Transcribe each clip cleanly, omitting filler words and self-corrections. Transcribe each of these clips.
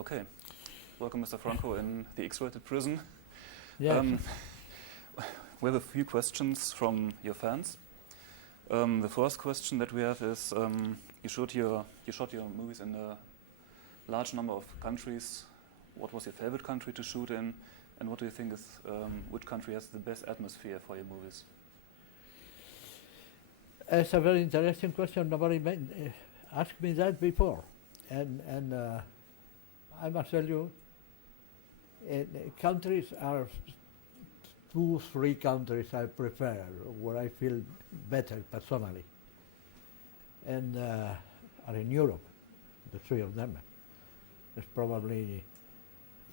Okay. Welcome, Mr. Franco, in the X-rated prison. Yes. We have a few questions from your fans. The first question that we have is, you shot your movies in a large number of countries. What was your favorite country to shoot in, and what do you think is which country has the best atmosphere for your movies? It's a very interesting question. Nobody asked me that before, and I must tell you, countries are 2-3 countries I prefer, where I feel better personally, and are in Europe, the 3 of them. It's probably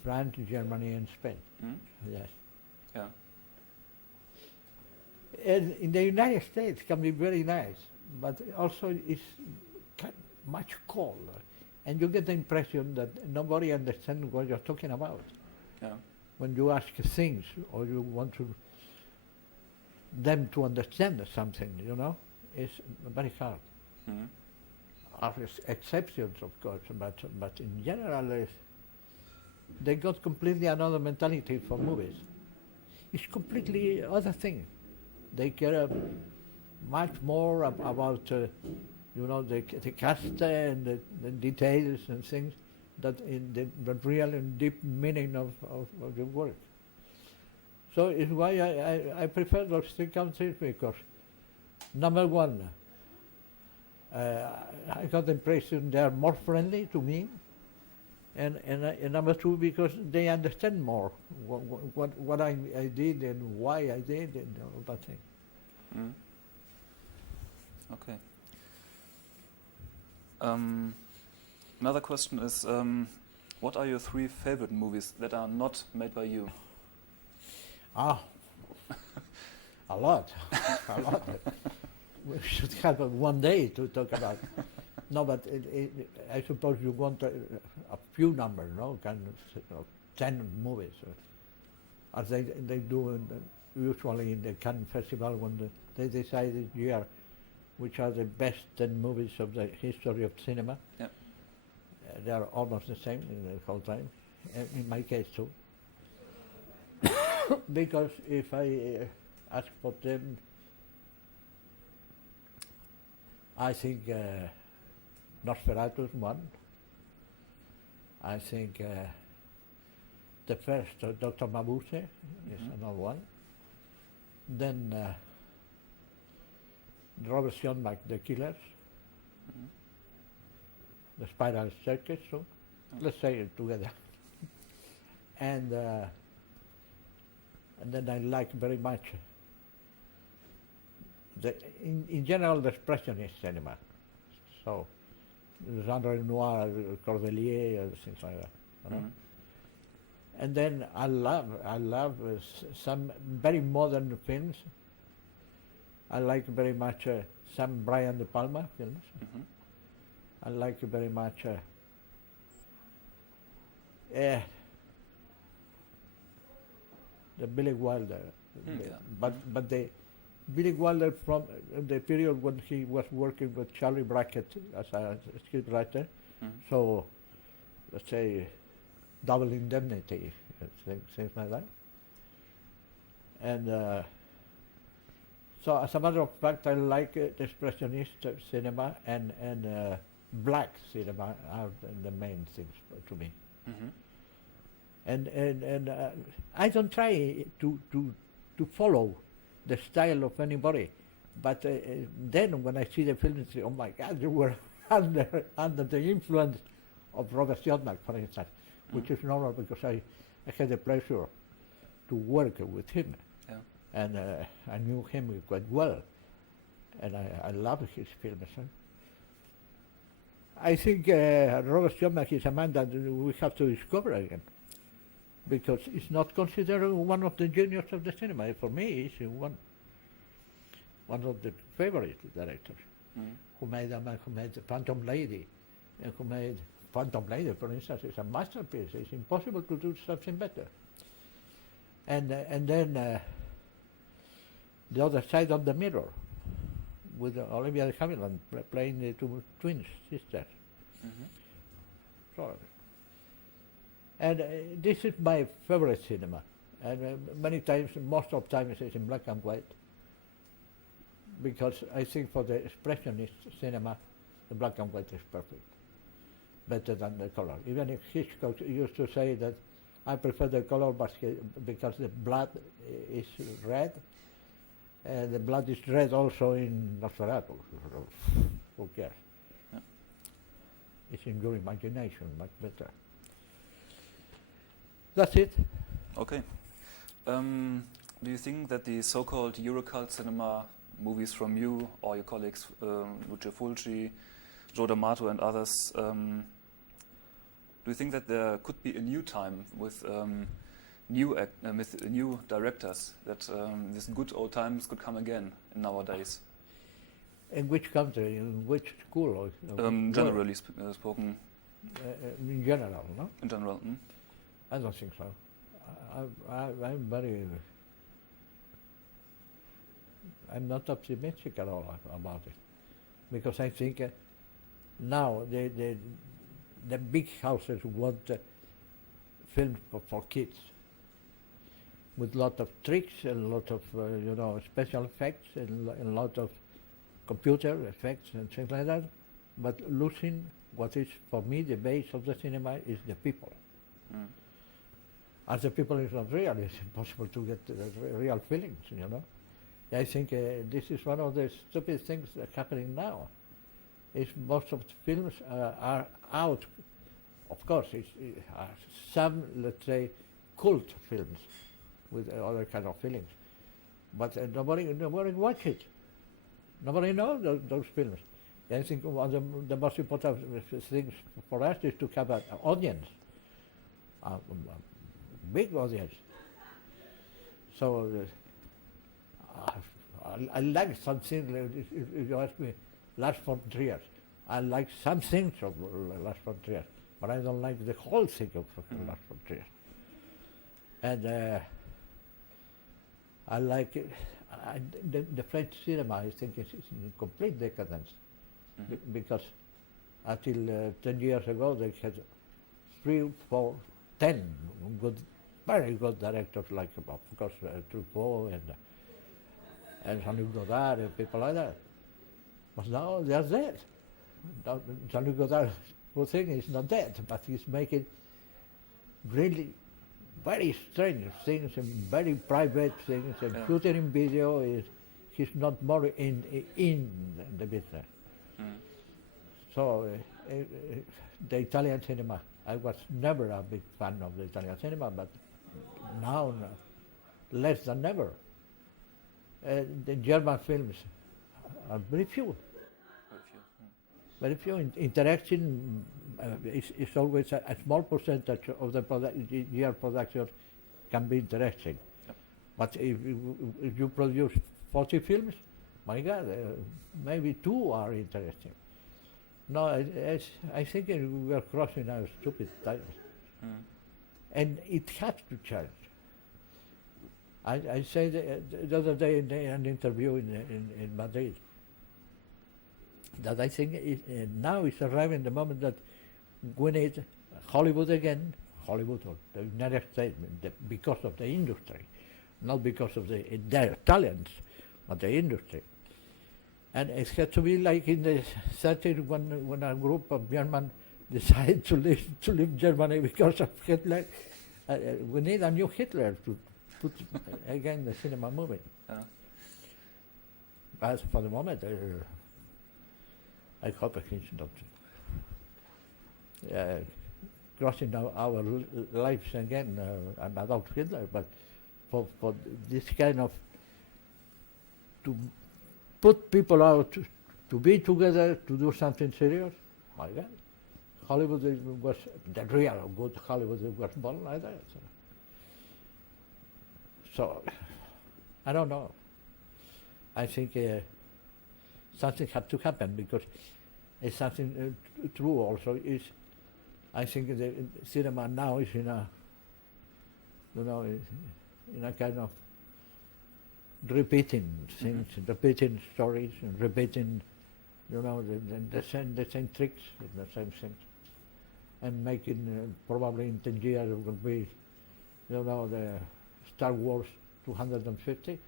France, Germany, and Spain. Mm? Yes. Yeah. And in the United States can be very nice, but also it's much colder, and you get the impression that nobody understands what you're talking about. Yeah. When you ask things or you want them to understand something, it's very hard. Mm. Are exceptions, of course, but in general, they got completely another mentality for movies. It's completely other thing. They care much more about, the cast and the details and things, that in the real and deep meaning of the work. So it's why I prefer those 3 countries, because number one, I got the impression they are more friendly to me, and number 2, because they understand more what I did and why I did and all that thing. Mm. Okay. Another question is, what are your 3 favorite movies that are not made by you? A lot, a lot. We should have one day to talk about. No, but I suppose you want a few numbers, no? Kind of 10 movies, as they do usually in the Cannes Festival when they decide each year which are the best 10 movies of the history of cinema. Yep. They are almost the same in the whole time, in my case too. Because if I ask for them, I think Nosferatu is one. I think the first, Dr. Mabuse, is another one. Then Robert Sionmak, The Killers, The Spiral Circus, so let's say it together. And then I like very much, in general, the expressionist cinema. So, genre noir, Cordelier, things like that. And then I love some very modern films. I like very much some Brian De Palma films. I like very much the Billy Wilder, but the Billy Wilder from the period when he was working with Charlie Brackett as a scriptwriter. So, let's say, Double Indemnity, things like that. And so, as a matter of fact, I like the expressionist cinema and black cinema are the main things to me. And I don't try to follow the style of anybody, but then when I see the film, I say, oh my God, you were under the influence of Robert Sionmak, for instance, which is normal because I had the pleasure to work with him. Yeah. And I knew him quite well, and I love his films. I think Robert Sionmak is a man that we have to discover again, because he's not considered one of the geniuses of the cinema. For me, he's one of the favorite directors who made Phantom Lady, and who made Phantom Lady, for instance, is a masterpiece. It's impossible to do something better. And then the other side of the mirror, with Olivia de Havilland playing the 2 twin sisters. So And this is my favorite cinema. And many times, most of the time it's in black and white. Because I think for the expressionist cinema, the black and white is perfect. Better than the color. Even if Hitchcock used to say that I prefer the color because the blood is red. The blood is red also in Nosferatu. Who cares? Yeah. It's in your imagination, much better. That's it. Okay. Do you think that the so-called Eurocult cinema movies from you or your colleagues, Lucio Fulci, Joe D'Amato and others, do you think that there could be a new time with new directors, that these good old times could come again in nowadays? In which country, in which school? Generally spoken. In general, no? In general. I don't think so. I'm not optimistic at all about it, because I think now the big houses want films for kids, with a lot of tricks and a lot of special effects and a lot of computer effects and things like that, but losing what is for me the base of the cinema is the people. As the people is not real, it's impossible to get real feelings, I think this is one of the stupid things that's happening now. Is most of the films are out. Of course, it's some, let's say, cult films with other kind of feelings, but nobody watch it. Nobody knows those films. I think one of the most important things for us is to have an audience, a big audience. So I like something. If you ask me, Lars von Trier, I like some things of Lars von Trier, but I don't like the whole thing of Lars von Trier. And I like it. The French cinema, I think, is in complete decadence, because until 10 years ago they had 3, 4, 10 very good directors, like of course Truffaut and Jean-Luc Godard and people like that. But now they are dead. Jean-Luc Godard, poor thing, is not dead, but he's making really very strange things and very private things, and shooting in video he's not more in the business. So the Italian cinema, I was never a big fan of the Italian cinema, but now less than ever. The German films are very few. Very few. Interaction is always a small percentage of the year production can be interesting. But if you produce 40 films, my God, maybe 2 are interesting. No, I think we are crossing our stupid times. And it has to change. I said the other day in an interview in Madrid that I think now is arriving the moment that we need Hollywood again, Hollywood or the United States, because of the industry, not because of their talents, but the industry. And it has to be like in the 30s when a group of Germans decided to leave Germany because of Hitler. We need a new Hitler to put again the cinema moving. As for the moment, I hope he's not crossing our lives again. I'm Adolf Hitler, but for this kind of to put people out to be together to do something serious, my God, Hollywood was the real good Hollywood was born like that. So I don't know. I think something had to happen, because it's something true also is, I think the cinema now is in a, in a kind of repeating things, repeating stories, and repeating, the same tricks, the same things. and making probably in 10 years it will be, the Star Wars 250.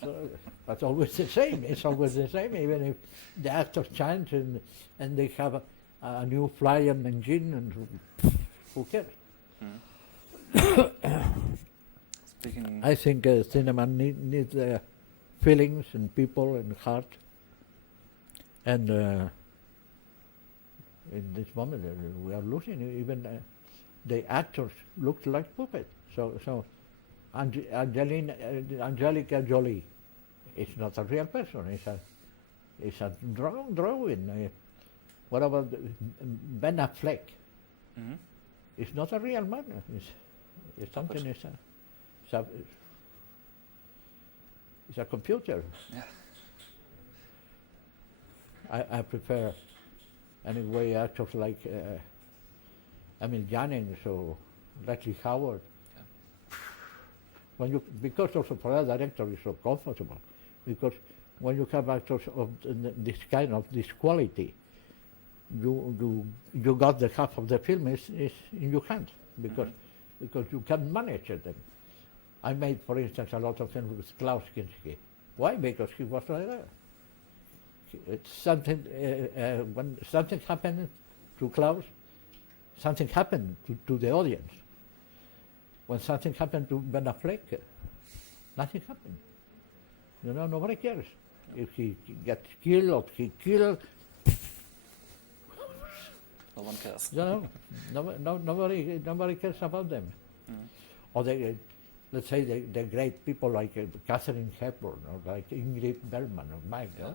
So, but always the same. It's always the same, even if the actors change and they have a new flying engine, and who cares? Speaking. I think cinema needs feelings and people and heart. And in this moment, we are losing even the actors look like puppets. So Angelica Jolie is not a real person. It's a drawing. What about Ben Affleck? Mm-hmm. It's not a real man. It's something. It's a computer. Yeah. I prefer anyway actors like Emil Jannings or Leslie Howard. Yeah. Because also for a director it's so comfortable, because when you have actors of this kind of this quality, you got the half of the film is in your hands, because you can manage them. I made, for instance, a lot of films with Klaus Kinski. Why? Because he was right there. It's something when something happened to Klaus, something happened to the audience. When something happened to Ben Affleck, nothing happened. Nobody cares. If he gets killed or he killed, No one cares. nobody cares about them. Or let's say the great people like Catherine Hepburn or like Ingrid Bergman or Mike. Yes.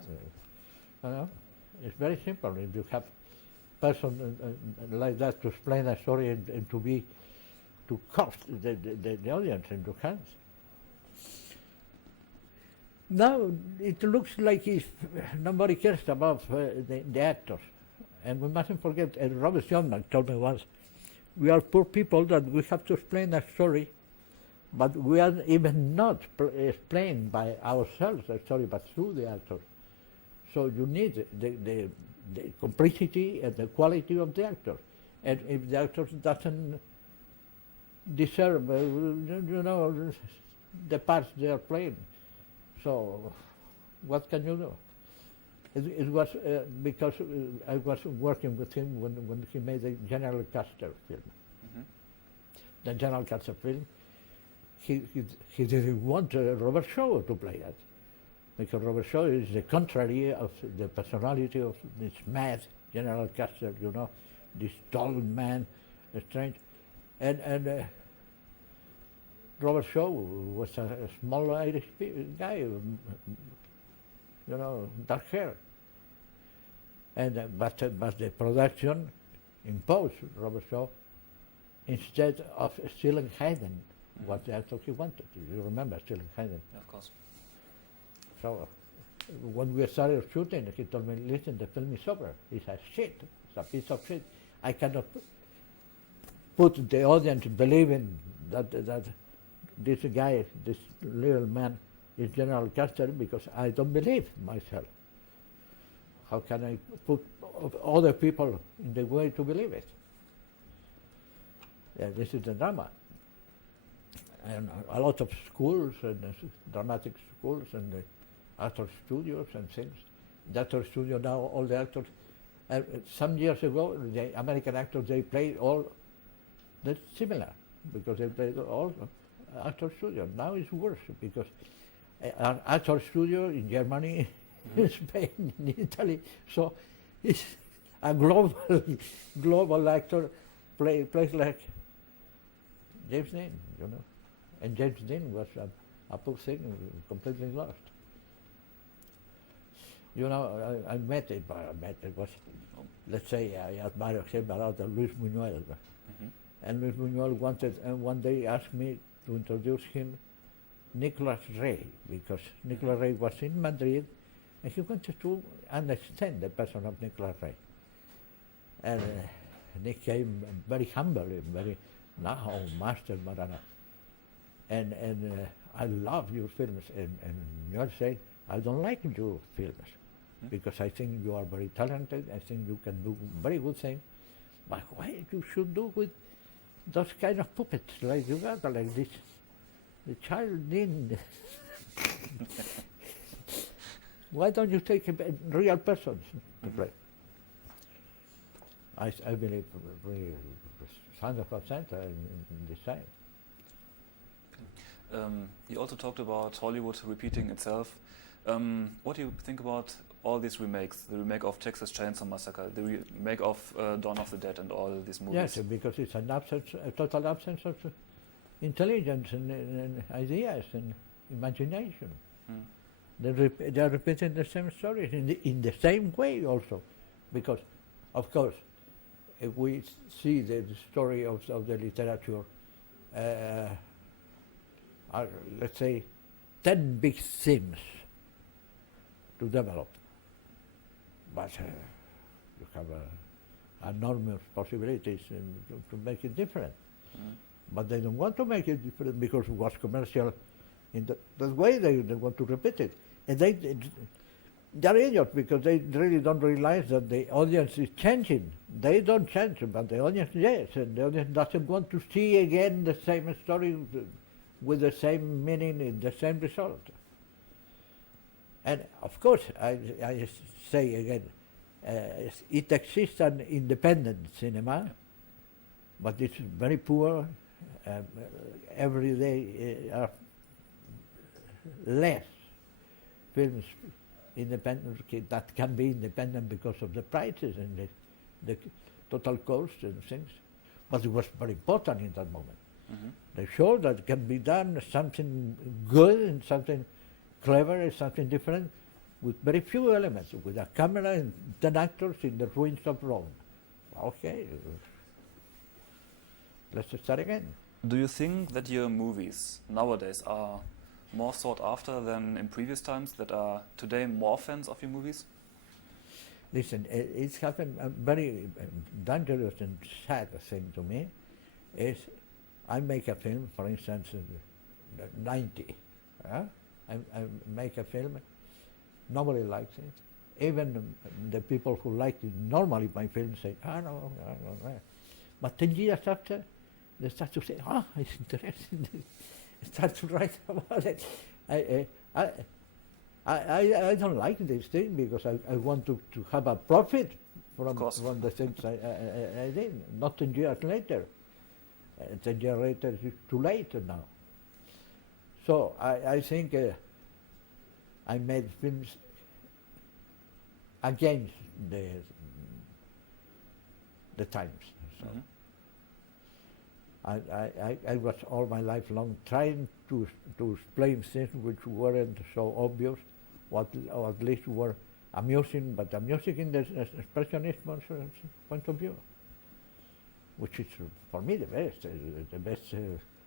It's very simple. If you have a person like that to explain a story and to cost the audience in your hands. Now it looks like if nobody cares about the actors. And we mustn't forget, Robert Schumann told me once, we are poor people that we have to explain a story, but we are even not explained by ourselves a story, but through the actors. So you need the complicity and the quality of the actor. And if the actor doesn't deserve, the parts they are playing, so what can you do? It was because I was working with him when he made the General Custer film. Mm-hmm. The General Custer film, he didn't want Robert Shaw to play that, because Robert Shaw is the contrary of the personality of this mad General Custer, this tall man, strange. And Robert Shaw was a small Irish guy, dark hair. And but the production imposed Robert Shaw instead of Sterling Hayden, what the actor he wanted. You remember Sterling Hayden? Yeah, of course. So when we started shooting, he told me, listen, the film is over. It's a shit. It's a piece of shit. I cannot put the audience believing that this guy, this little man, is General Custer, because I don't believe myself. How can I put other people in the way to believe it? Yeah, this is the drama. And a lot of schools and dramatic schools and actor studios and things. The actor studio now, all the actors, some years ago, the American actors, they played all similar, because they played all actor studio. Now it's worse, because an actor studio in Germany, in Spain, in Italy, so it's a global actor plays like James Dean, and James Dean was a poor thing, completely lost. I met it was, let's say, I admire him a lot, Luis Buñuel. Mm-hmm. And Luis Buñuel wanted, and one day asked me to introduce him Nicolas Rey, because Nicolas Rey was in Madrid, and he wanted to understand the person of Nicolas Rey. And he came very humble, very, now master Marana. And I love your films. And you're saying, I don't like your films, because I think you are very talented, I think you can do very good things, But why you should do with those kind of puppets like you got, like this? The child needs. Why don't you take real persons to play? I believe really 100% in this side. You also talked about Hollywood repeating itself. What do you think about all these remakes? The remake of Texas Chainsaw Massacre, the remake of Dawn of the Dead, and all these movies. Yes, because it's an absence, a total absence of intelligence and ideas and imagination. They are repeating the same stories in the same way also, because, of course, if we see the story of the literature, are, let's say, 10 big themes to develop, but you have enormous possibilities to make it different. But they don't want to make it different because it was commercial in that way. They want to repeat it. And they're idiots because they really don't realize that the audience is changing. They don't change, but the audience, yes. And the audience doesn't want to see again the same story with the same meaning and the same result. And of course, I say again, it exists an independent cinema, but it's very poor. Every day are less films independent that can be independent because of the prices and the total cost and things. But it was very important in that moment. They showed that it can be done something good and something clever and something different with very few elements, with a camera and 10 actors in the ruins of Rome. Okay, let's start again. Do you think that your movies nowadays are more sought after than in previous times, that are today more fans of your movies? Listen, it's happened a very dangerous and sad thing to me, is I make a film, for instance, in 90. I make a film, nobody likes it. Even the people who like it normally my film say, no. But 10 years after, they start to say, it's interesting. They start to write about it. I don't like this thing because I want to have a profit from the things I did, not 10 years later. 10 years later it's too late now. So I think I made films against the times. So I was all my life long trying to explain things which weren't so obvious, or at least were amusing, but amusing in the expressionist point of view, which is for me the best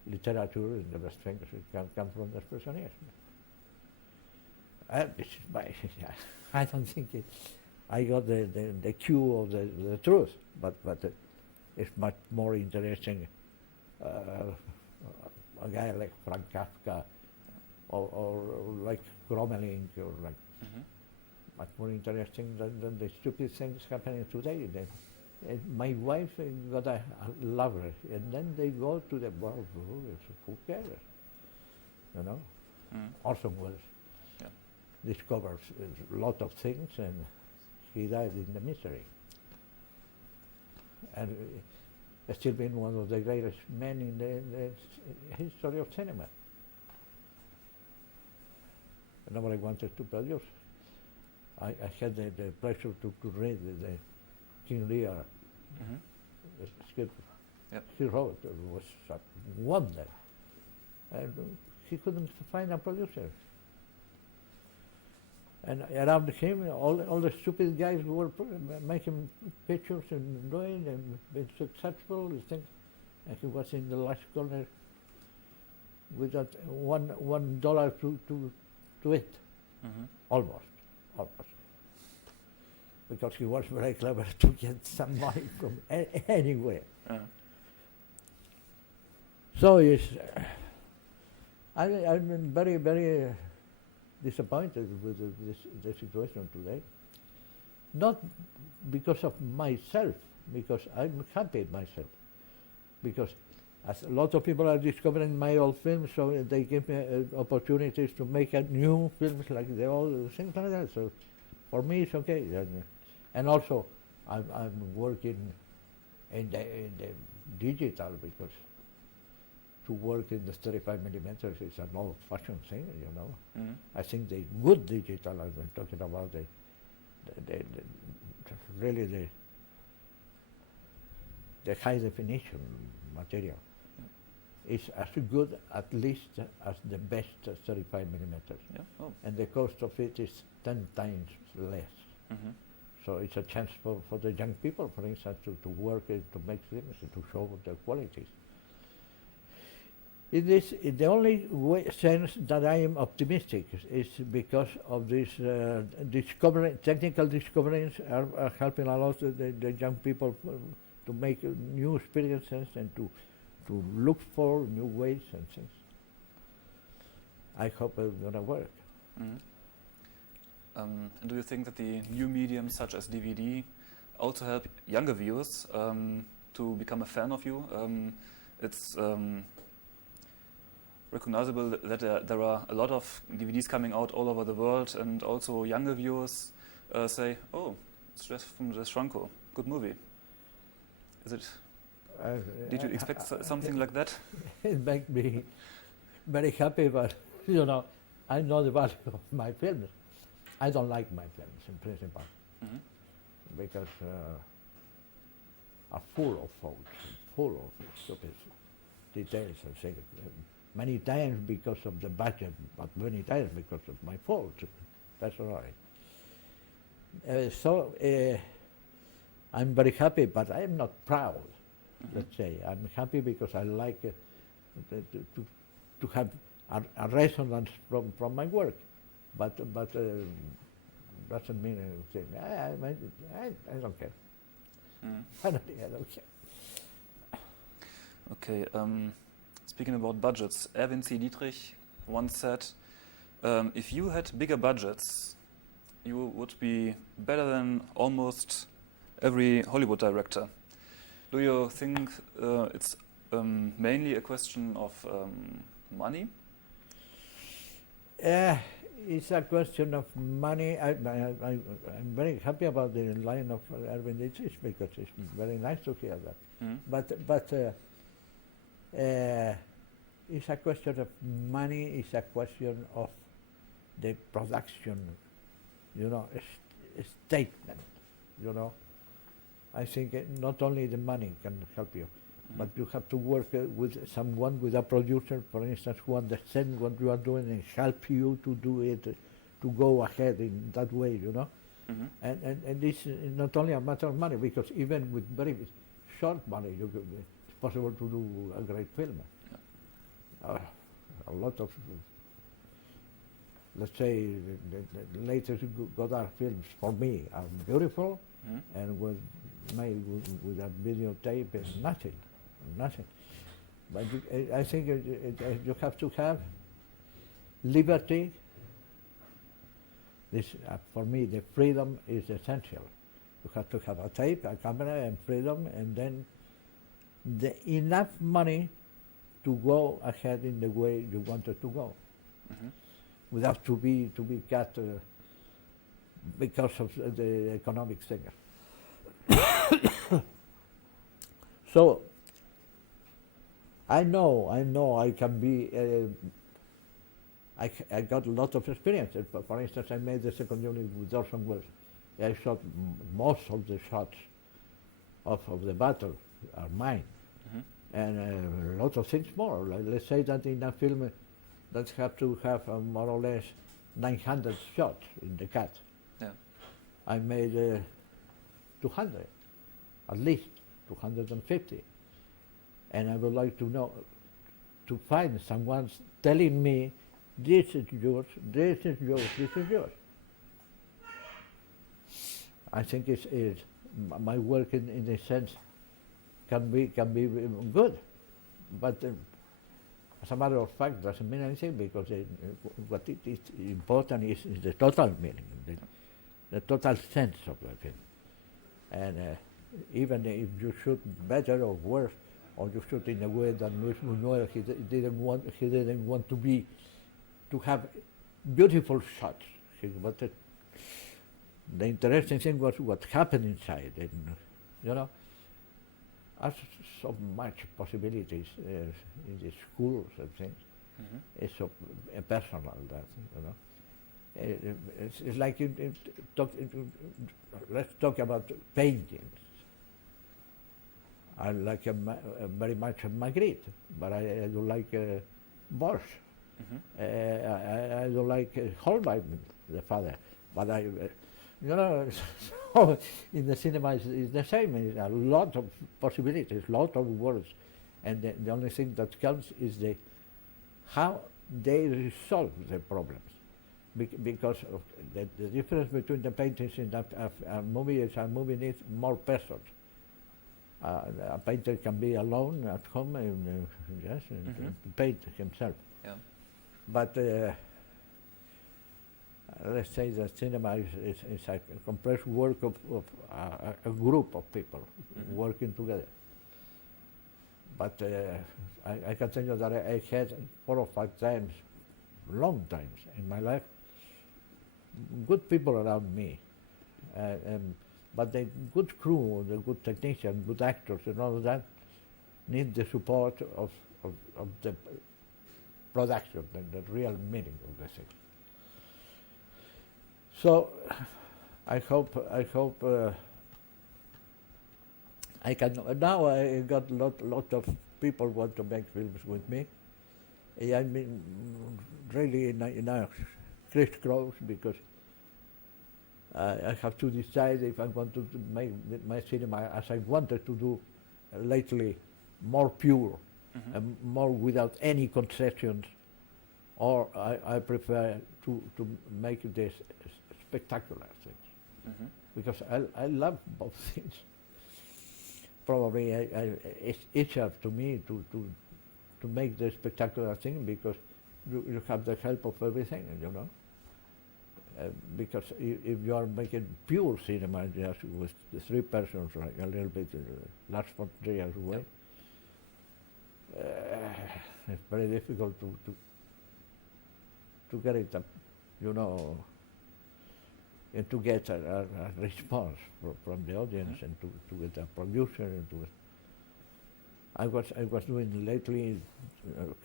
literature and the best things can come from the expressionism. This is my, I don't think I got the cue of the truth, but it's much more interesting. A guy like Frank Kafka, or like Gromeling, or like much more interesting than the stupid things happening today. My wife got a lover, and then they go to the world. Who cares? You know. Orson Welles discovers a lot of things, and he died in the misery. And still been one of the greatest men in the history of cinema. Nobody wanted to produce. I had the pleasure to read the King Lear script. He wrote, it was a wonder. And he couldn't find a producer. And around him, all the stupid guys who were making pictures and doing and being successful and things. And he was in the last corner with that $1 to it. Almost. Because he was very clever to get some money from anywhere. So I've been very, very disappointed with the situation today. Not because of myself, because I'm happy myself. Because as a lot of people are discovering my old films, so they give me opportunities to make new films like the old things like that. So for me, it's okay. And also, I'm working in the digital, because to work in the 35 millimeters is an old-fashioned thing, you know. Mm-hmm. I think the good digital, I've been talking about really the high definition material is as good, at least, as the best 35 millimeters. Yeah. Oh. And the cost of it is 10 times less. Mm-hmm. So it's a chance for the young people, for instance, to work to make things, to show the qualities. In the only sense that I am optimistic is because of this technical discoveries are helping a lot the young people to make new experiences and to look for new ways and things. I hope it's going to work. Mm-hmm. And do you think that the new mediums such as DVD also help younger viewers to become a fan of you? It's recognizable that there are a lot of DVDs coming out all over the world, and also younger viewers say, "Oh, it's just from Jess Franco, good movie." Is it? Did you expect something like that? It makes me very happy, but you know, I know the value of my films. I don't like my films in principle, Mm-hmm. because are full of faults, full of stupid details and things. Many times because of the budget, but many times because of my fault. That's all right. So I'm very happy, but I'm not proud. Mm-hmm. Let's say I'm happy because I like to have a resonance from my work, but doesn't mean anything. I don't care. Mm. Finally, I don't care. Okay. Speaking about budgets, Erwin C. Dietrich once said, "If you had bigger budgets, you would be better than almost every Hollywood director." Do you think it's mainly a question of money? It's a question of money. I'm very happy about the line of Erwin Dietrich, because it's very nice to hear that. Mm. But it's a question of money. It's a question of the production, you know, a statement, you know. I think not only the money can help you, but you have to work with someone, with a producer, for instance, who understands what you are doing and help you to do it, to go ahead in that way, you know. Mm-hmm. And this is not only a matter of money, because even with very short money, it's possible to do a great film. Yeah. A lot of, let's say, the latest Godard films for me are beautiful, Mm-hmm. and was made with a videotape and nothing. But I think you have to have liberty. This, for me, the freedom is essential. You have to have a tape, a camera, and freedom, and then enough money to go ahead in the way you wanted to go, Mm-hmm. without to be cut because of the economic thing. So I know I can be. I got a lot of experience. For instance, I made the second unit with Orson Welles. I shot most of the shots of the battle are mine, Mm-hmm. and a lot of things more. Let's say that in a film that have to have more or less 900 shots in the cut. Yeah. I made 200, at least 250. And I would like to find someone telling me, this is yours, this is yours, this is yours. I think my work in a sense can be good, but as a matter of fact, doesn't mean anything, because what it is important is the total meaning, the total sense of the film. And even if you shoot better or worse, or you shoot in a way that Luis Buñuel he didn't want to have beautiful shots. He wanted, the interesting thing was what happened inside, and you know, there's so much possibilities in the schools and things. It's so personal that, you know. It's like let's talk about paintings. I like very much Magritte, but I don't like Bosch. I don't like Holbein, the father. But you know, so in the cinema it's the same. It's a lot of possibilities, a lot of words, and the only thing that counts is how they resolve the problems. Because of the difference between the paintings in a movie is a movie needs more persons. A painter can be alone at home and paint himself. Yeah. But let's say that cinema is a compressed work of a group of people working together. But I can tell you that I had 4 or 5 times, long times in my life, good people around me. But the good crew, the good technicians, good actors and all of that need the support of the production, the real meaning of the thing. So I hope I can, now I got lot of people want to make films with me. I mean, really in a crisscross, because I have to decide if I want to make my cinema as I wanted to do lately, more pure, and more without any concessions, or I prefer to make this spectacular things, because I love both things. Probably it's easier to me to make the spectacular thing, because you have the help of everything, you know. Because if you are making pure cinema just with the 3 persons, like a little bit Lars von Trier's way, it's very difficult to get it up, you know, and to get a response from the audience, and to get a producer, and to. I was doing lately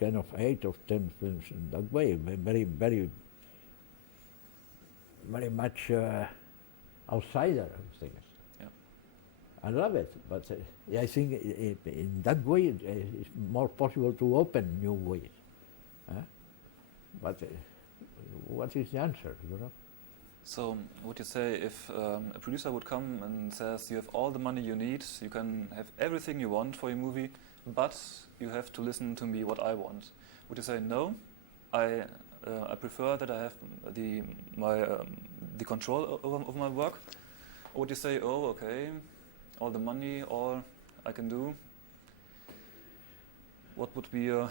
kind of 8 or 10 films in that way, very much outsider things. Yeah. I love it, but I think in that way it's more possible to open new ways. But what is the answer, you know? So, would you say if a producer would come and says you have all the money you need, you can have everything you want for your movie, but you have to listen to me what I want? Would you say no? I prefer that I have the control over my work, or would you say, oh, okay, all the money, all I can do? What would be your?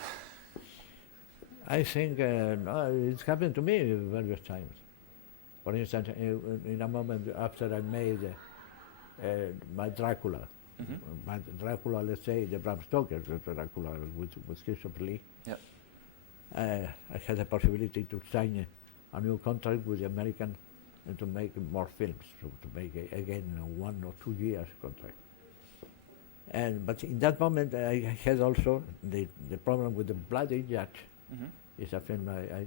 I think it's happened to me various times. For instance, in a moment after I made my Dracula, let's say the Bram Stoker Dracula with Christopher Lee. Yeah. I had the possibility to sign a new contract with the American and to make more films, to make again a 1 or 2 years contract. But in that moment I had also the problem with the Bloody Judge. It's a film I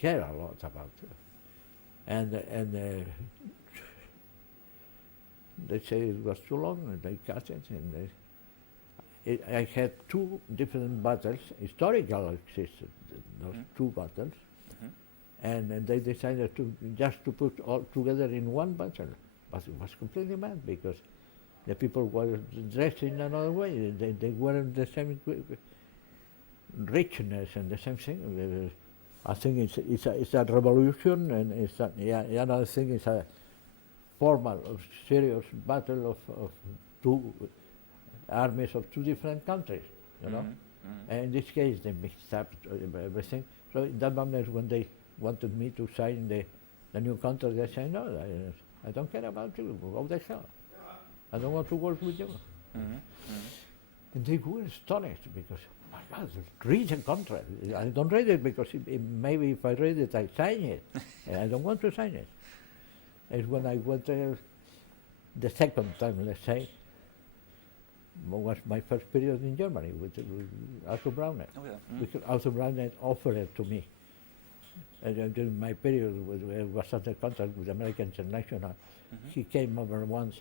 care a lot about. And they say it was too long, and they cut it, and I had 2 different battles, historical existed, those 2 battles, and they decided to put all together in one battle. But it was completely mad, because the people were dressed in another way. They weren't the same richness and the same thing. I think it's a revolution, and another thing is a formal, serious battle of 2 armies of 2 different countries, you know. And in this case, they mixed up everything. So in that moment, when they wanted me to sign the new contract, I said, no, I don't care about you, go the hell. I don't want to work with you. And they were astonished because, my God, read the contract. I don't read it because maybe if I read it, I sign it. And I don't want to sign it. And when I went there, the second time, let's say, was my first period in Germany with Arthur Brauner. Oh, yeah. Because Arthur Brauner offered it to me. And during my period, was under contract with American International. He came over once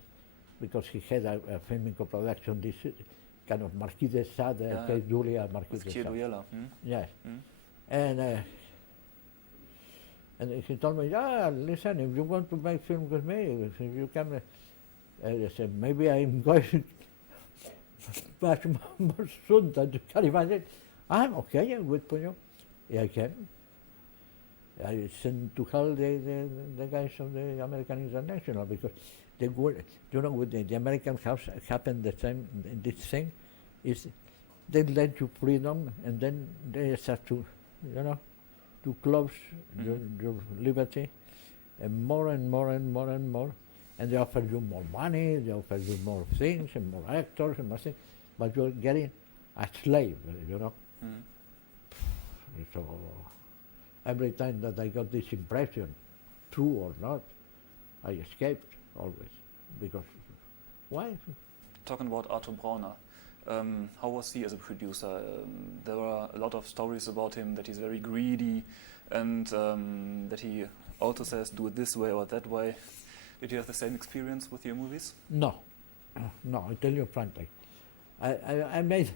because he had a filming co-production, this kind of Marquis de Sade, Julia Marquis de Sade. Yes. And he told me, listen, if you want to make film with me, if you can, I said, maybe I'm going much more soon than you can imagine. I'm okay, I'm good for you. Yeah, I can. I sent to hell the guys of the American International because they were, you know, with the American house happened the same, this thing is they let you freedom and then they start to, you know, to close your liberty and more and more and more and more. And they offer you more money, they offer you more things and more actors and more things, but you're getting a slave, you know. So every time that I got this impression, true or not, I escaped always. Because, why? Talking about Arthur Brauner, how was he as a producer? There are a lot of stories about him that he's very greedy and that he also says do it this way or that way. Did you have the same experience with your movies? No, no, I tell you frankly. I made,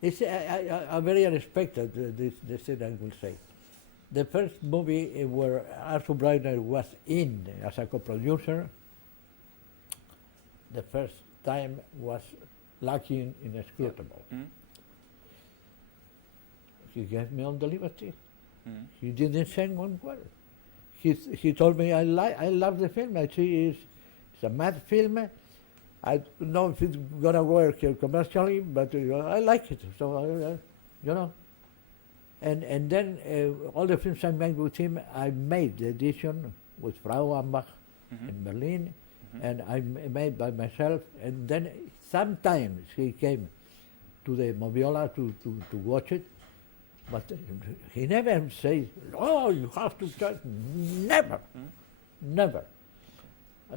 it's a very unexpected, this thing I will say. The first movie where Arthur Brauner was in as a co-producer, the first time was Lucky and Inscrutable. He gave me all the liberty. He didn't say one word. He told me, I love the film. I see it's a mad film. I don't know if it's gonna work commercially, but I like it. So, you know. And then all the films I made with him, I made the edition with Frau Ambach in Berlin, and I made by myself. And then sometimes he came to the Moviola to watch it, but he never said, "Oh, you have to try." Never, never.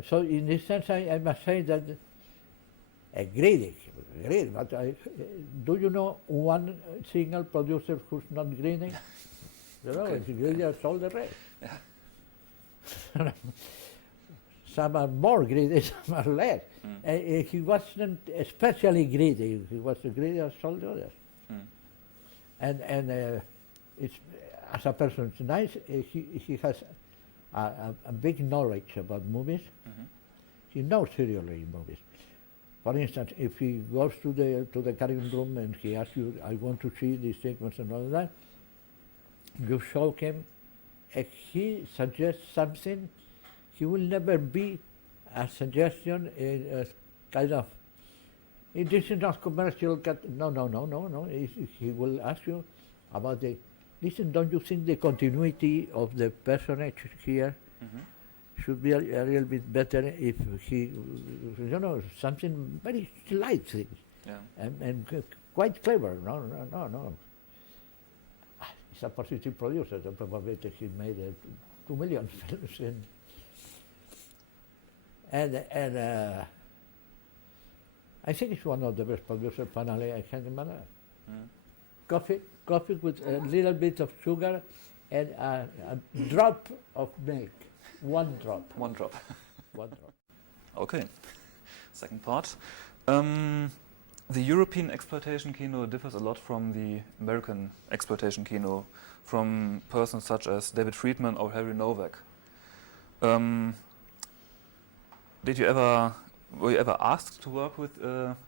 So in this sense, I must say that greedy. But do you know one single producer who's not greedy? You know, it's greedy as all the rest. Yeah. Some are more greedy, some are less. He wasn't especially greedy. He was greedy as all the others. And it's, as a person, it's nice. He has a big knowledge about movies. He knows seriously movies. For instance, if he goes to the cutting room and he asks you, I want to see this sequence and all that, you show him, if he suggests something, he will never be a suggestion, kind of, this is not commercial cut. No. He will ask you about listen, don't you think the continuity of the personage here should be a little bit better if he, you know, something very slight things, and quite clever. No. He's a positive producer. The probability he made 2 million films, and I think it's one of the best producers finally I had in my life. Coffee with a little bit of sugar and a drop of milk. One drop. One drop. One drop. Okay. Second part. The European exploitation kino differs a lot from the American exploitation kino, from persons such as David Friedman or Harry Novak. Were you ever asked to work with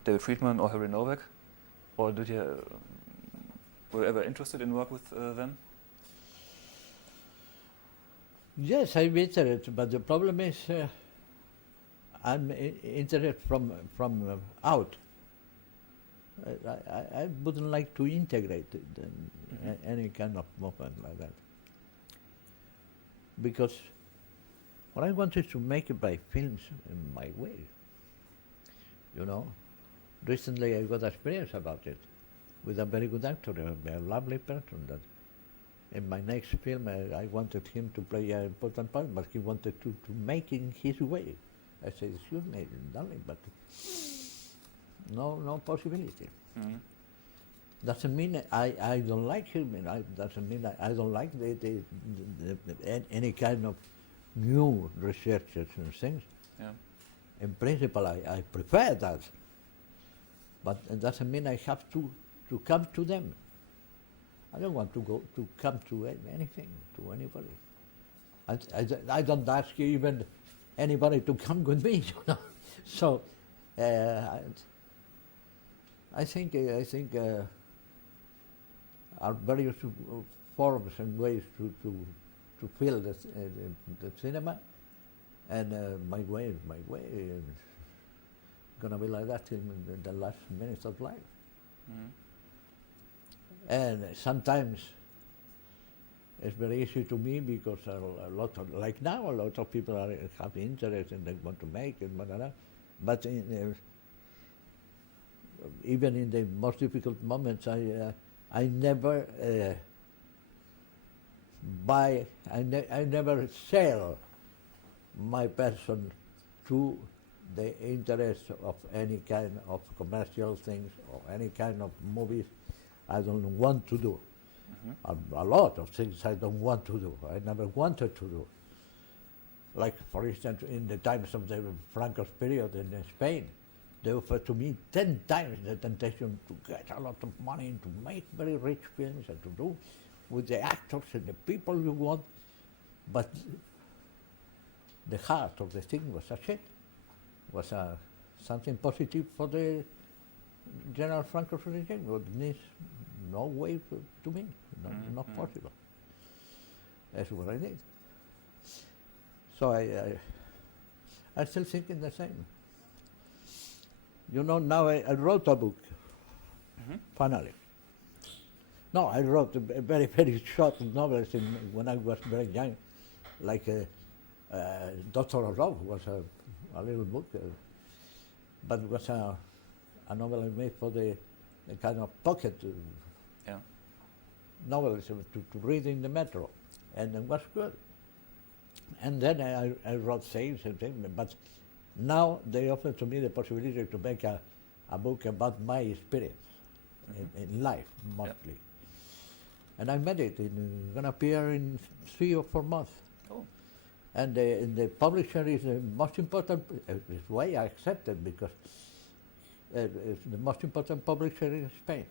David Friedman or Harry Novak, or were you ever interested in work with them? Yes, I'm interested, but the problem is I'm interested from out. I wouldn't like to integrate any kind of movement like that. Because what I want is to make it by films in my way. you know. Recently I got experience about it with a very good actor, a lovely person that in my next film I wanted him to play an important part, but he wanted to make it his way. I said, excuse me, darling, but no possibility. Mm-hmm. Doesn't mean I don't like him, doesn't mean I don't like any kind of new researches and things. Yeah. In principle, I prefer that, but it doesn't mean I have to come to them. I don't want to come to anything, to anybody. I don't ask even anybody to come with me, you know. So I think are various forms and ways to fill the cinema, and my way is gonna be like that in the last minutes of life. Mm-hmm. And sometimes it's very easy to me because a lot of people have interest and they want to make it, but even in the most difficult moments, I never I never sell my person to the interest of any kind of commercial things or any kind of movies I don't want to do. Mm-hmm. A lot of things I don't want to do. I never wanted to do. Like, for instance, in the times of the Franco period in Spain, they offered to me 10 times the temptation to get a lot of money and to make very rich films and to do with the actors and the people you want. But the heart of the thing was a shit, was something positive for the General Franco regime. It needs no way to me, not possible. That's what I did. So I still thinking the same. You know, now I wrote a book, finally. No, I wrote a very, very short novels when I was very young, like Dr. Orlov was a little book, but it was a novel I made for the kind of pocket novels to read in the metro, and it was good. And then I wrote things and things, but now they offer to me the possibility to make a book about my experience in life, mostly. And I made it. It's going to appear in 3 or 4 months. Oh. And the publisher is the most important, it's why I accepted, because it's the most important publisher in Spain.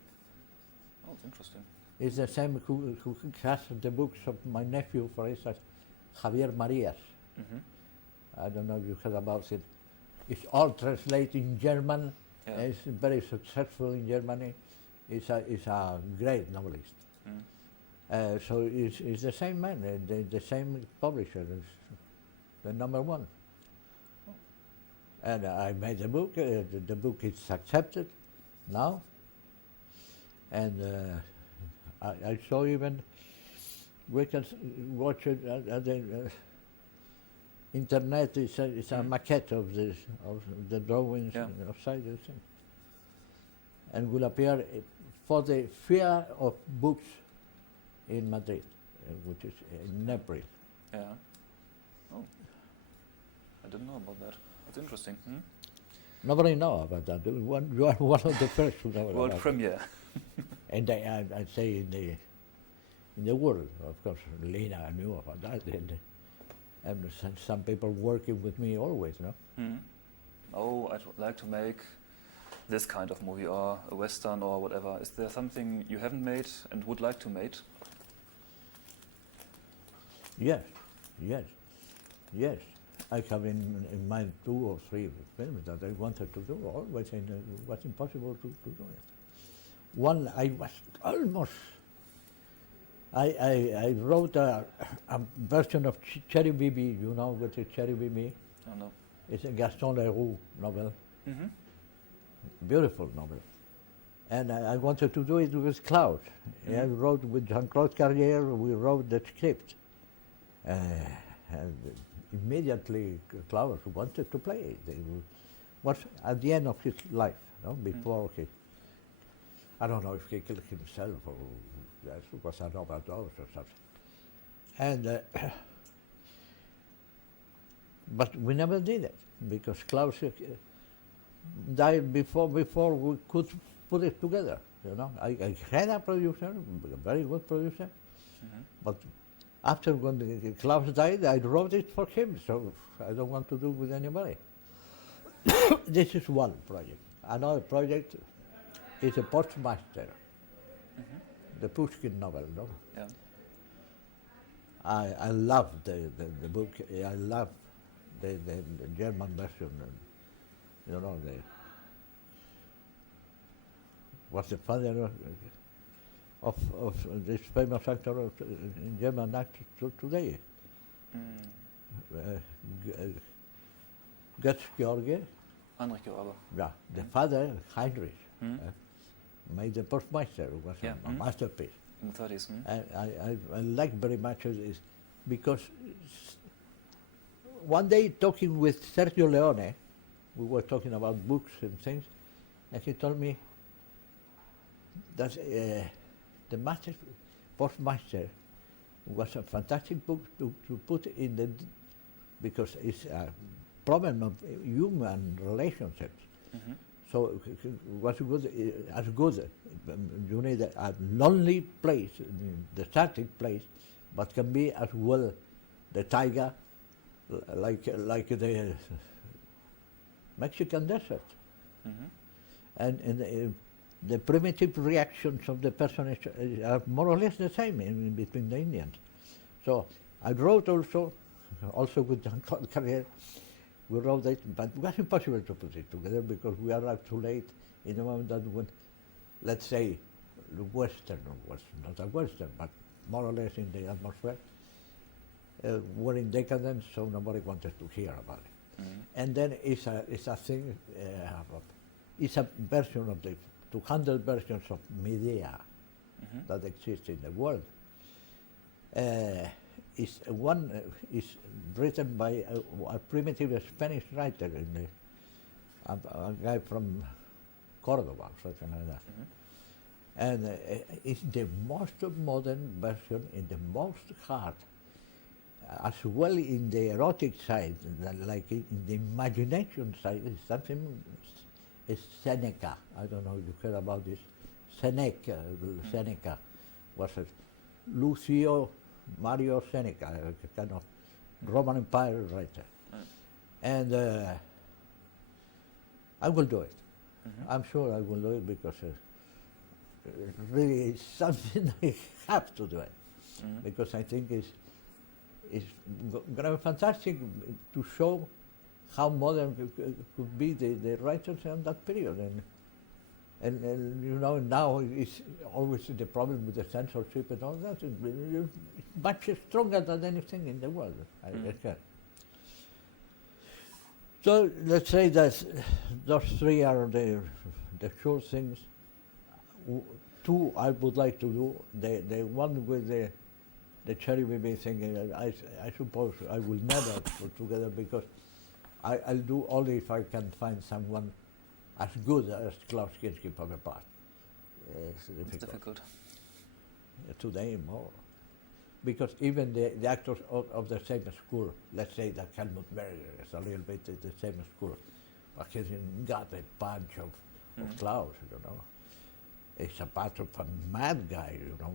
Oh, it's interesting. It's the same who has the books of my nephew, for instance, Javier Marias. I don't know if you heard about it. It's all translated in German. Yeah. It's very successful in Germany. It's a great novelist. So it's the same man, the same publisher, the number one. Oh. And I made the book. The book is accepted now. And I saw even we can watch it at the internet. It's a maquette of the drawings outside the thing, and will appear for the Fair of Books in Madrid, which is in April. Yeah. Oh, I didn't know about that. That's interesting. Nobody know about that. You are one of the first who know World about premiere. And I'd say in the world, of course, Lena knew about that, and some people working with me always, no? Oh, I'd like to make this kind of movie or a Western or whatever. Is there something you haven't made and would like to make? Yes. I have in mind 2 or 3 films that I wanted to do, always, and it was impossible to do it. One, I was almost, I wrote a version of Cherry Bibi, you know what is Cherry Bibi? Oh, no. It's a Gaston Leroux novel, beautiful novel. And I wanted to do it with Claude. I wrote with Jean-Claude Carrière, we wrote the script. And immediately Claude wanted to play it. was at the end of his life, no? Before he, I don't know if he killed himself or yes, it was an overdose or something. And but we never did it because Klaus died before we could put it together. You know, I had a producer, a very good producer, but after when Klaus died, I wrote it for him, so I don't want to do it with anybody. This is one project. Another project is a Postmaster, the Pushkin novel. No? Yeah. I love the book. I love the German version. And, you know, was the father of this famous actor German actor today. Götz George. Heinrich George. Yeah, the father, Heinrich, made the Postmeister. It was a masterpiece. In the 30s. I like very much this because one day talking with Sergio Leone, we were talking about books and things, and he told me that the Postmeister was a fantastic book to put in the, because it's a problem of human relationships. So it was good, as good. You need a lonely place, the static place, but can be as well the taiga, like the Mexican desert. And the primitive reactions of the person are more or less the same in between the Indians. So I wrote also with Jean-Claude Carrière, we wrote it, but it was impossible to put it together because we arrived too late in the moment that when, let's say, the Western was not a Western, but more or less in the atmosphere, were in decadence, so nobody wanted to hear about it. And then it's a thing, it's a version of the 200 versions of Medea that exist in the world. One is written by a primitive Spanish writer, a guy from Cordoba, something like that. And it's the most modern version, in the most hard, as well in the erotic side, like in the imagination side, is something, is Seneca. I don't know if you heard about this. Seneca was a Lucio Mario Seneca, a kind of Roman Empire writer. And I will do it. I'm sure I will do it because really it's something I have to do it. Because I think it's going to be fantastic to show how modern could be the writers in that period. And you know, now it's always the problem with the censorship and all that. It's much stronger than anything in the world, I guess. So let's say that those three are the sure things. Two I would like to do. The one with the cherry baby thing, I suppose I will never put together because I'll do only if I can find someone as good as Klaus Kinski from the past. It's difficult. Today more. Because even the actors of the same school, let's say that Helmut Berger is a little bit the same school, but he's got a punch of Klaus, you know. He's a part of a mad guy, you know,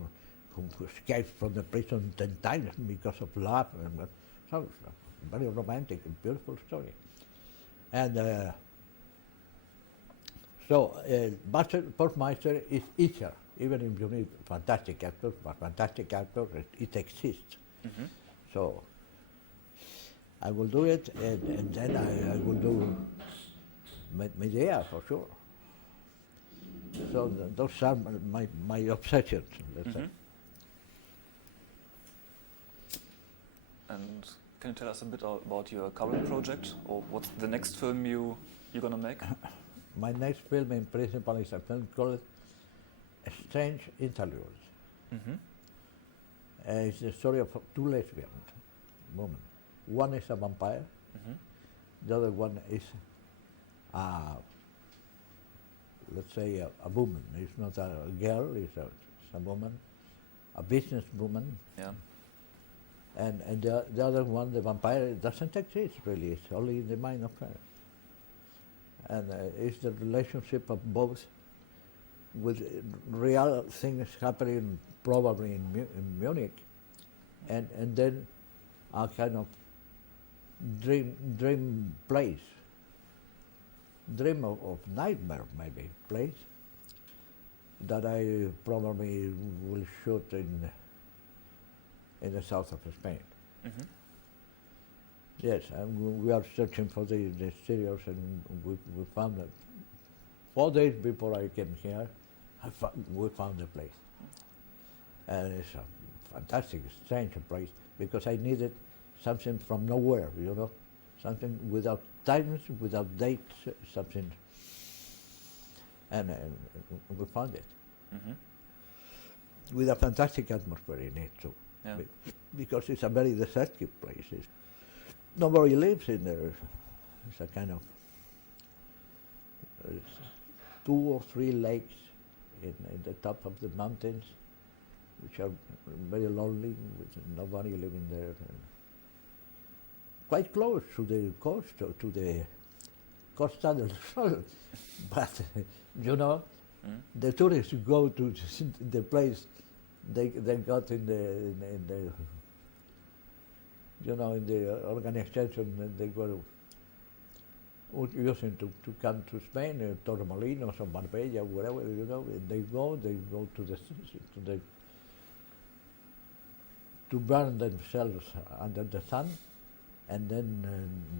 who escaped from the prison 10 times because of love. And so very romantic and beautiful story. And Postmeister is easier, even if you need fantastic actors, but fantastic actors, it exists. So I will do it, and then I will do Medea for sure. So those are my obsessions, let's say. And can you tell us a bit about your current project, or what's the next film you're going to make? My next film in principle is a film called Strange Interludes. It's the story of two lesbian women. One is a vampire, the other one is uh, let's say a woman. It's not a girl, it's a woman, a business woman. Yeah. And the other one, the vampire, doesn't exist really. It's only in the mind of her. And it's the relationship of both with real things happening probably in Munich, and then a kind of dream place, dream of nightmare maybe place that I probably will shoot in the south of Spain. Mm-hmm. Yes, and we are searching for the studios, and we found it. 4 days before I came here, we found the place. And it's a fantastic, strange place, because I needed something from nowhere, you know, something without times, without dates, something. And we found it. Mm-hmm. With a fantastic atmosphere in it too. Yeah. Because it's a very desertic place. Nobody lives in there. It's a kind of 2 or 3 lakes in the top of the mountains, which are very lonely, with nobody living there. Quite close to the coast, to the Costa del Sol. But, you know, the tourists go to the place they got in the you know, in the organization that they were using to come to Spain, Torremolinos or Marbella, wherever, you know, they go to burn themselves under the sun, and then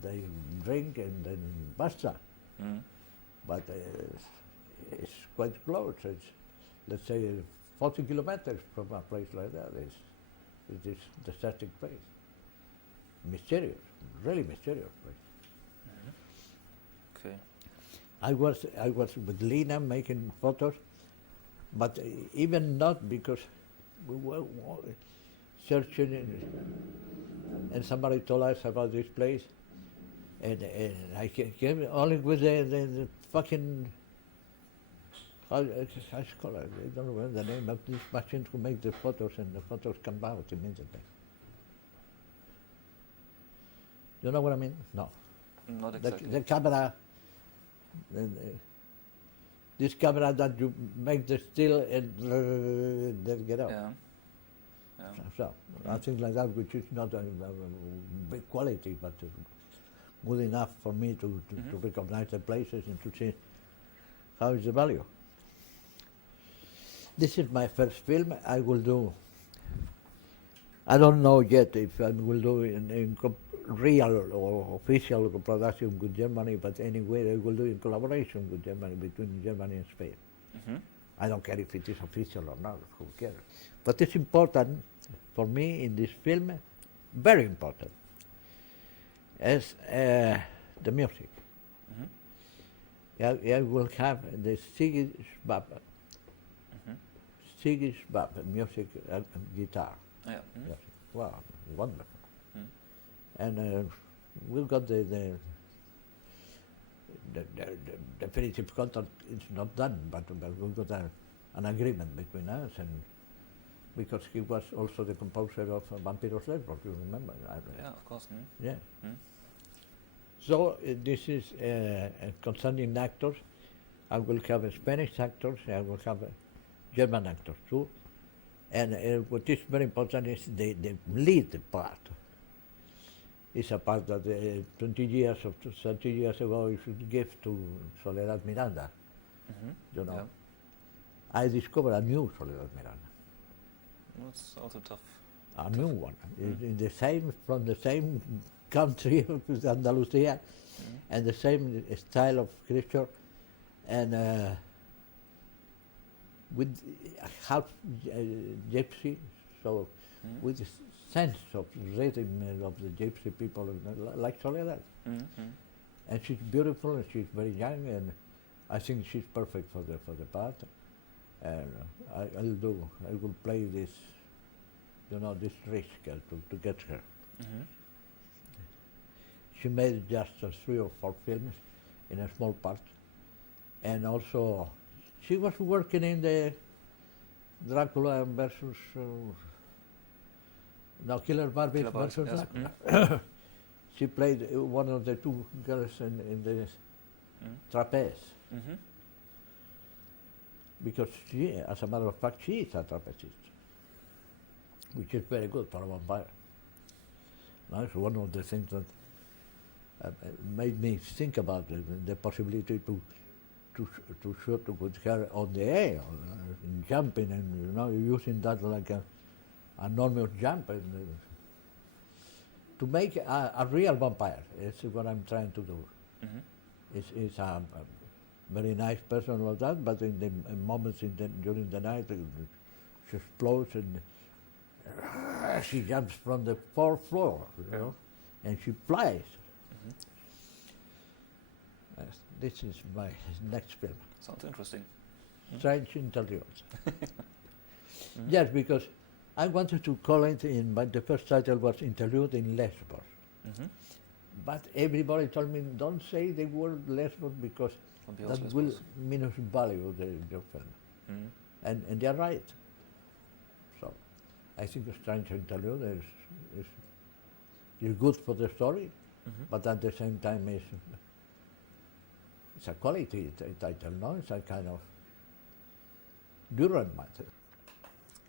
they drink and then basta. Mm. But it's quite close. It's, let's say, 40 kilometers from a place like that. It's this desertic place. Mysterious, really mysterious place. Mm-hmm. Okay. I was with Lina making photos, but even not, because we were searching, and somebody told us about this place, and I came only with the fucking, how it's called, I don't remember the name of this machine to make the photos, and the photos come out immediately. You know what I mean? No. Not exactly. The camera, this camera that you make the still and then get out. Yeah. Yeah. So, I think like that, which is not a big quality, but good enough for me to recognize the places and to see how is the value. This is my first film. I will do, I don't know yet if I will do in real or official production with Germany, but anyway I will do in collaboration with Germany, between Germany and Spain. Mm-hmm. I don't care if it is official or not, who cares. But it's important for me in this film, very important, as the music. Mm-hmm. I will have the Sigisbab, Sigisbab music and guitar. Yeah. Mm-hmm. Yes. Wow, wonderful. And we've got the definitive contract. It's not done, but we've got an agreement between us, and because he was also the composer of Vampiros Lesbos, you remember? Yeah, of course. Yeah. So this is concerning actors. I will have Spanish actors. I will have German actors too. And what is very important is the lead part. It's a part that 20 years or 30 years ago you should give to Soledad Miranda. Mm-hmm. You know, yeah. I discovered a new Soledad Miranda. That's also tough. A new one, in the same, from the same country of Andalusia, and the same style of scripture, and with half gypsy, so with the sense of rhythm of the gypsy people, like Soledad. Mm-hmm. And she's beautiful, and she's very young, and I think she's perfect for the part. And I will play this, you know, this risk to get her. Mm-hmm. She made just 3 or 4 films, in a small part. And also, she was working in the Dracula versus, Killer Barbie Killer Barbie, versus yes. Dracula. She played one of the two girls in the trapeze. Mm-hmm. Because she, as a matter of fact, she is a trapezist, which is very good for a vampire. That's one of the things that made me think about the possibility to shoot with her on the air, jumping and using that like an enormous jump, and to make a real vampire. Is what I'm trying to do. Mm-hmm. Is a very nice person like that, but in the moments during the night, she explodes and she jumps from the fourth floor, and she flies. Mm-hmm. This is my next film. Sounds interesting. Strange Intelligence. Mm-hmm. Yes, because I wanted to call it but the first title was Interlude in Lesbos. Mm-hmm. But everybody told me, don't say the word Lesbos because that will minus value your film. Mm-hmm. And they're right. So I think A Strange Interlude is good for the story, but at the same time it's a quality title, no? It's a kind of Durand matter.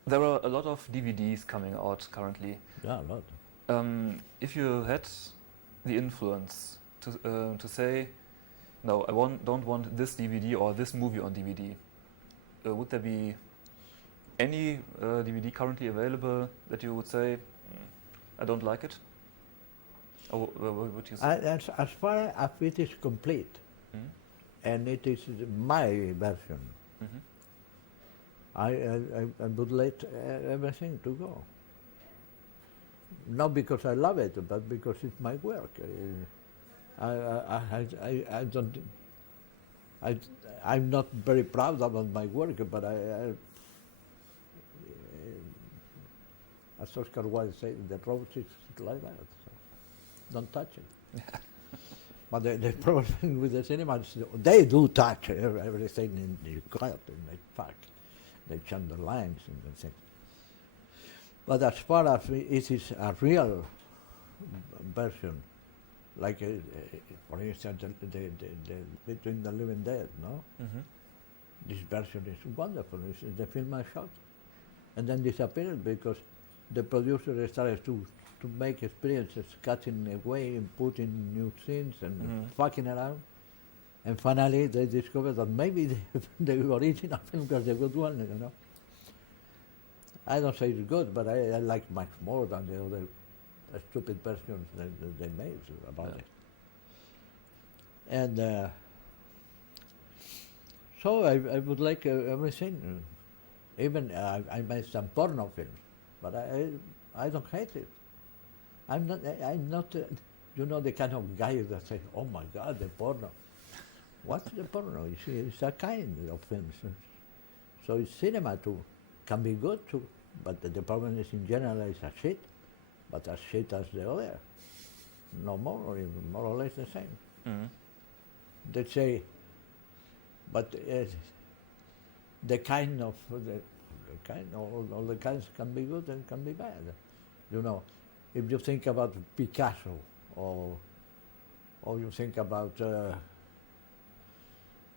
There are a lot of DVDs coming out currently. Yeah, a lot. If you had the influence to say, no, I don't want this DVD or this movie on DVD, would there be any DVD currently available that you would say, I don't like it? Or what would you say? As far as it is complete, and it is my version, I would let everything to go. Not because I love it, but because it's my work. I don't. I'm not very proud about my work, but as Oscar Wilde said, the road is like that. So don't touch it. But the problem with the cinema is they do touch everything in the cut and they fuck. They change the lines and things. But as far as it is a real version, like for instance, the Between the Living Dead, no? This version is wonderful. It's the film I shot, and then disappeared because the producer started to make experiences, cutting away and putting new scenes and fucking around. And finally, they discovered that maybe the original film was the good one, I don't say it's good, but I like much more than the other stupid versions that they made about it. And so I would like everything. Even I made some porno films, but I don't hate it. I'm not the kind of guy that says, oh my God, the porno. What's the porno? It's a kind of films. So it's cinema too. Can be good too, but the problem is in general it's a shit, but as shit as the other. No more, or even more or less the same. They say, but the kind of all the kinds can be good and can be bad. If you think about Picasso, or you think about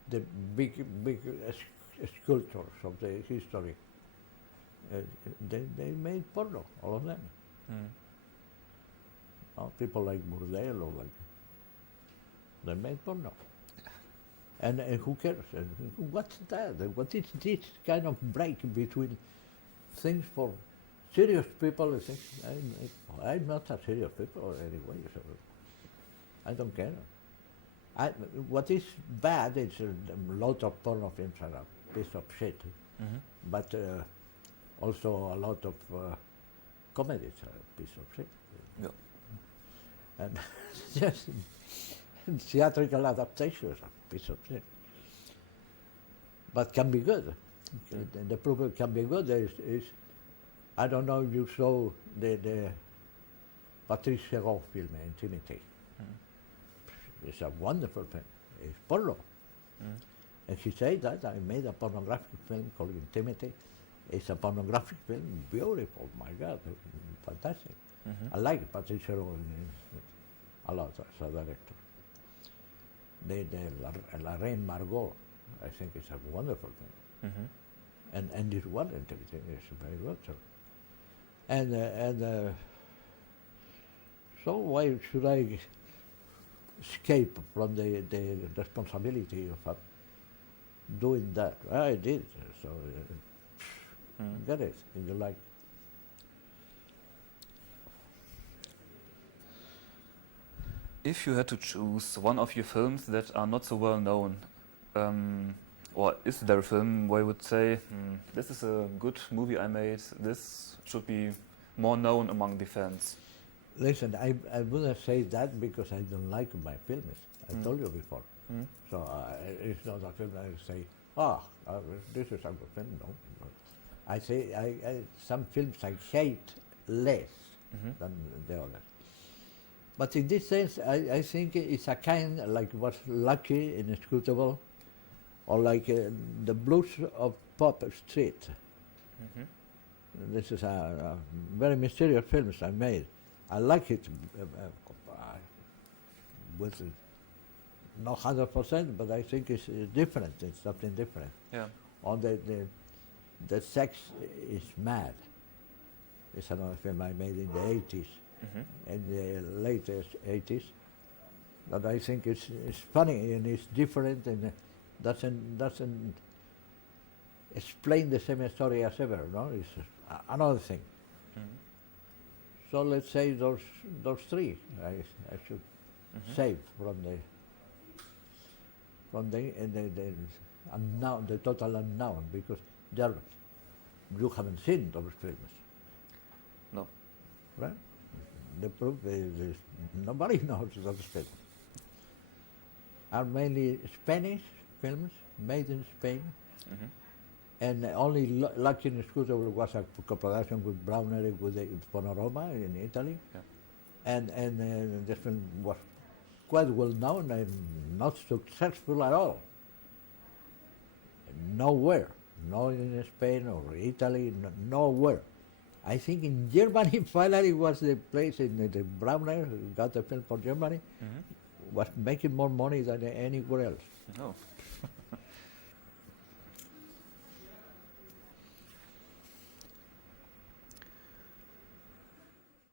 the big sculptors of the history, they made porno, all of them. People like Bourdelle, or they made porno. And who cares? What's that? What is this kind of break between things for serious people and things? I'm not a serious people anyway, so I don't care. What is bad is a lot of porno films are a piece of shit, but also a lot of comedies are a piece of shit. Yeah. And just theatrical adaptations are a piece of shit. But can be good. The proof it can be good is I don't know if you saw the Patrice Chéreau film, Intimity. It's a wonderful film. is porno. Mm. And he said that I made a pornographic film called Intimity. It's a pornographic film, beautiful, my God, fantastic. Mm-hmm. I like Patricia a lot as a director. La Reine Margot, I think it's a wonderful film. Mm-hmm. And this one Intimity is very good too. And so why should I escape from the responsibility of doing that? I did, so get it if you like. If you had to choose one of your films that are not so well known, or is there a film where you would say, this is a good movie I made, this should be more known among the fans? Listen, I wouldn't say that because I don't like my films. I told you before. So it's not a film I say, this is a good film. No. I say some films I hate less than the others. But in this sense, I think it's a kind like was Lucky, Inscrutable, or like The Blues of Pop Street. This is a very mysterious film I made. I like it with not 100%, but I think it's different. It's something different. Yeah. Or the Sex is Mad. It's another film I made in the 80s, in the latest 80s. But I think it's funny and it's different and doesn't explain the same story as ever. No, it's another thing. So let's say those three I should save from the unknown, the total unknown, because you haven't seen those films. No. Right? The proof is nobody knows those films. Are mainly Spanish films made in Spain, and only Lucky and Inscrutable was a co-production with Browner with the Panorama in Italy, and this film was quite well known and not successful at all. Nowhere, not in Spain or Italy, nowhere. I think in Germany finally was the place in the Browner got the film for Germany, was making more money than anywhere else. Oh.